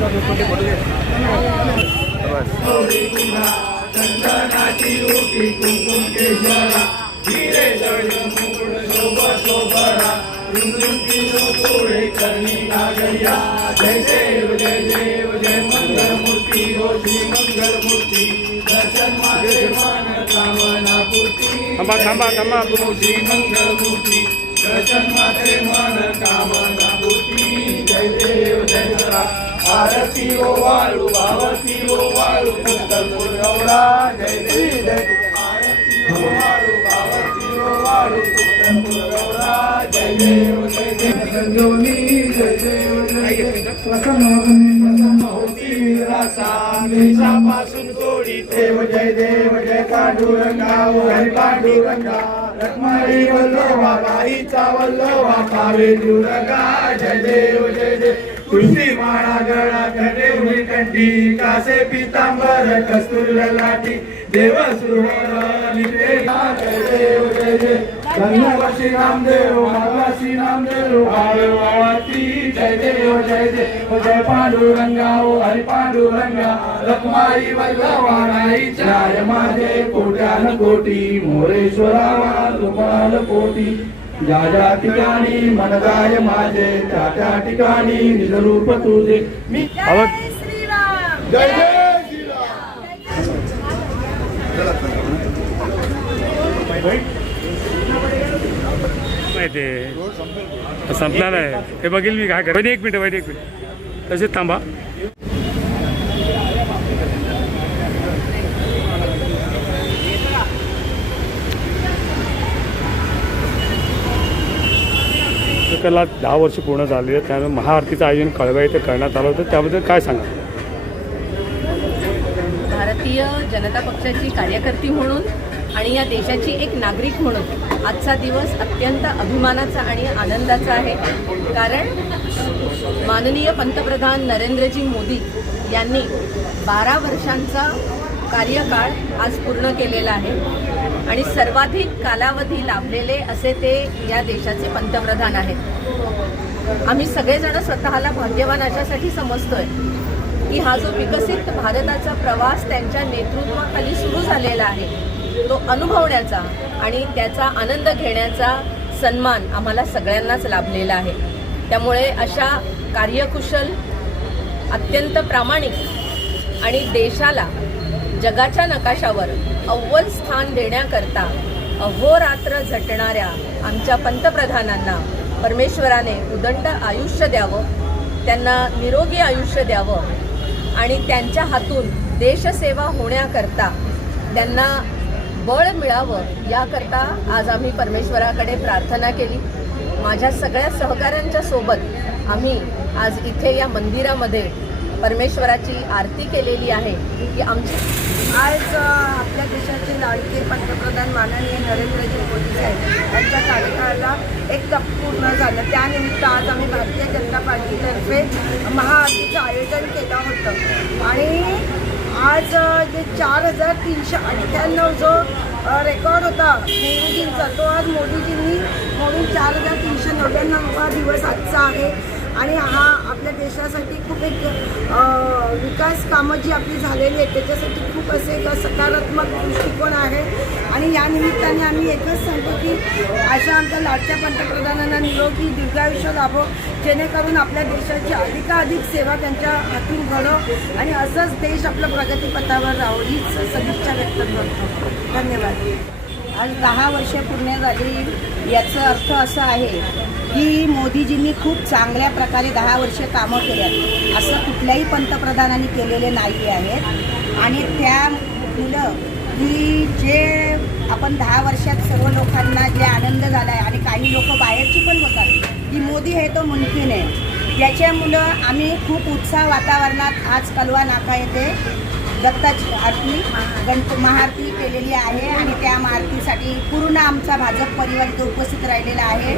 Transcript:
जय देव जय मंगल मूर्ति हो श्री मंगल मूर्ति दर्शन माते मन कामना पूर्ति थांबा श्री मंगल मूर्ति दर्शन माते मन कामना पूर्ति जय देव जय जरा आरती हो वाळू आरती हो वाळू पंढरपूर गौरा जय देव जय आरती हो वाळू आरती हो वाळू पंढरपूर गौरा जय देव संजीवनी जय देव देशापासून कोडी देव जय पांडुरंगा हरी पांडुरंगा रखमाई वल्लभा गाईचा वल्लभा पावे दुर्गा जय देव तुळशी माळा गळा देवनी कंठी कासे पितांबर कस्तुर लाठी देव सुरवर जय देव धन्यवाद नामदेव भगवान नामदेव वाळवाती जय देव जय पांडुरंगा हरी पांडुरंगा रखमाई वल्लभा गाईचा जय माझे कोट्यान कोटी मोरेश्वरा तुमाल कोटी ज्या ज्या ठिकाणी मनगाय माझे त्या त्या ठिकाणी निजरूप तुझे मी जय श्रीराम जय श्रीराम माहिती संपणार आहे हे बघेल मी काय कर एक मिनिट तसेच थांबा त्याला 10 वर्ष पूर्ण झाली आहे त्यामुळे महाआरतीचं आयोजन कळवा इथे करण्यात आलं होतं त्याबद्दल काय सांगा भारतीय जनता पक्षाची कार्यकर्ती म्हणून आणि या देशाची एक नागरिक म्हणून आजचा दिवस अत्यंत अभिमानाचा आणि आनंदाचा आहे कारण माननीय पंतप्रधान नरेंद्रजी मोदी यांनी 12 वर्षांचा कार्यकाळ आज पूर्ण केलेला आहे आणि सर्वाधिक कालावधी लाभलेले असे ते या देशाचे पंतप्रधान आहेत। आम्ही सगळेजण स्वतःला भाग्यवान अशासाठी समजतोय की हा जो विकसित भारताचा प्रवास त्यांच्या नेतृत्वाखाली सुरू झालेला आहे तो अनुभवण्याचा आणि त्याचा आनंद घेण्याचा सन्मान आम्हाला सगळ्यांनाच लाभलेला आहे। त्यामुळे अशा कार्यकुशल अत्यंत प्रामाणिक आणि देशाला जगाच्या नकाशावर अव्वल स्थान देण्याकरता अहोरात्र झटणाऱ्या आमच्या पंतप्रधानांना परमेश्वराने उदंड आयुष्य द्यावं, त्यांना निरोगी आयुष्य द्यावं आणि त्यांच्या हातून देशसेवा होण्याकरता त्यांना बळ मिळावं याकरता आज आम्ही परमेश्वराकडे प्रार्थना केली। माझ्या सगळ्या सहकाऱ्यांच्या सोबत आम्ही आज इथे या मंदिरामध्ये परमेश्वराची आरती केलेली आहे की आमची आज आपल्या देशाचे लाडके पंतप्रधान माननीय नरेंद्रजी मोदी साहेब यांच्या कार्यकाळाला एक टप्पा पूर्ण झालं। त्यानिमित्त आज आम्ही भारतीय जनता पार्टीतर्फे महाआरतीचं आयोजन केलं होतं आणि आज जे 4398 जो रेकॉर्ड होता नेहरूजींचा तो आज मोदीजींनी मोडून 4399वा दिवस आजचा आहे आणि हा आपल्या देशासाठी खूप एक विकास कामं जी आपली झालेली आहेत त्याच्यासाठी खूप असे एक सकारात्मक दृष्टिकोन आहे आणि या निमित्ताने आम्ही एकच सांगतो की अशा आमच्या लाडक्या पंतप्रधानांना निरोगी दीर्घायुष्य लाभो जेणेकरून आपल्या देशाची अधिकाधिक सेवा त्यांच्या हातून घडो आणि असंच देश आपल्या प्रगतीपथावर राहो हीच सदिच्छा व्यक्त करतो। धन्यवाद। आज 10 वर्ष पूर्ण झाली याचा अर्थ असा आहे की मोदीजींनी खूप चांगल्या प्रकारे 10 वर्ष कामं केल्यात असं कुठल्याही पंतप्रधानांनी केलेले नाही आहेत आणि त्या मुलं की जे आपण 10 वर्षात सर्व लोकांना जे आनंद झाला आहे आणि काही लोक बाहेरची पण होतात की मोदी हे तो मुमकिन आहे याच्यामुळं आम्ही खूप उत्साह वातावरणात आज कलवा नाका येथे दत्ताची आरती महाआरती केलेली आहे आणि त्या महाआरतीसाठी पूर्ण आमचा भाजप परिवार इथे उपस्थित राहिलेला आहे।